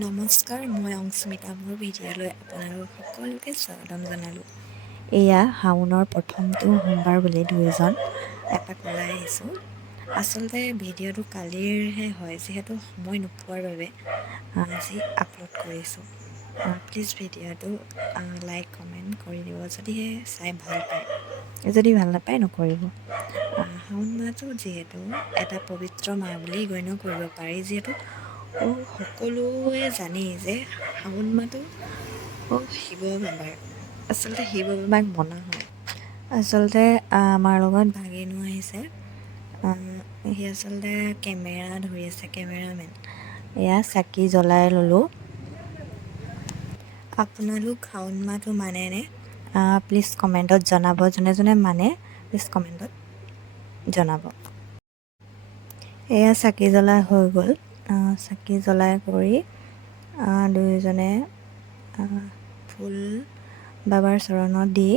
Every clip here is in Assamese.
নমস্কাৰ, মই অংশুমিতা মোৰ ভিডিঅ'লৈ আপোনালোক সকলোকে স্বাগতম জনালোঁ। এয়া শাওনৰ প্ৰথমটো সোমবাৰ বুলি দুয়োজন এপাক ওলাই আহিছোঁ। আচলতে ভিডিঅ'টো কালিৰহে হয়, যিহেতু সময় নোপোৱাৰ বাবে আজি আপলোড কৰিছোঁ। প্লিজ ভিডিঅ'টো লাইক কমেণ্ট কৰি দিব যদিহে চাই ভাল পায়, যদি ভাল নাপায় নকৰিব। শাওণ মাহটো যিহেতু এটা পবিত্ৰ মাহ বুলি গণ্য কৰিব পাৰি, যিহেতু সকলোৱে জানেই যে শাওণ মাহটো শিৱ বাবাৰ। আচলতে শিৱ বাবাক মনা হয়। আচলতে আমাৰ লগত ভাগিনো আহিছে, সি আচলতে কেমেৰা ধৰি আছে, কেমেৰামেন। এয়া চাকি জ্বলাই ল'লোঁ। আপোনালোক শাওণ মাহটো মানেনে? প্লিজ কমেণ্টত জনাব। যোনে যোনে মানে প্লিজ কমেণ্টত জনাব। এয়া চাকি জ্বলাই হৈ গ'ল। চাকি জ্বলাই কৰি দুয়োজনে ফুল বাবাৰ চৰণত দি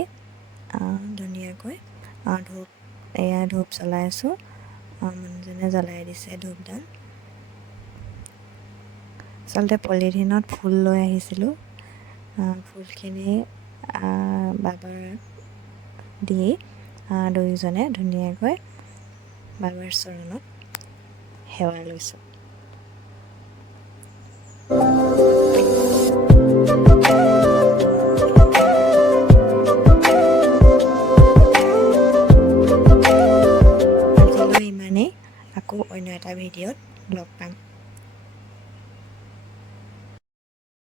ধুনীয়াকৈ ধূপ জ্বলাই আছোঁ। মানুহজনে জ্বলাই দিছে ধূপডাল। আচলতে পলিথিনত ফুল লৈ আহিছিলোঁ। ফুলখিনি বাবাৰ দি দুয়োজনে ধুনীয়াকৈ বাবাৰ চৰণত সেৱা লৈছোঁ।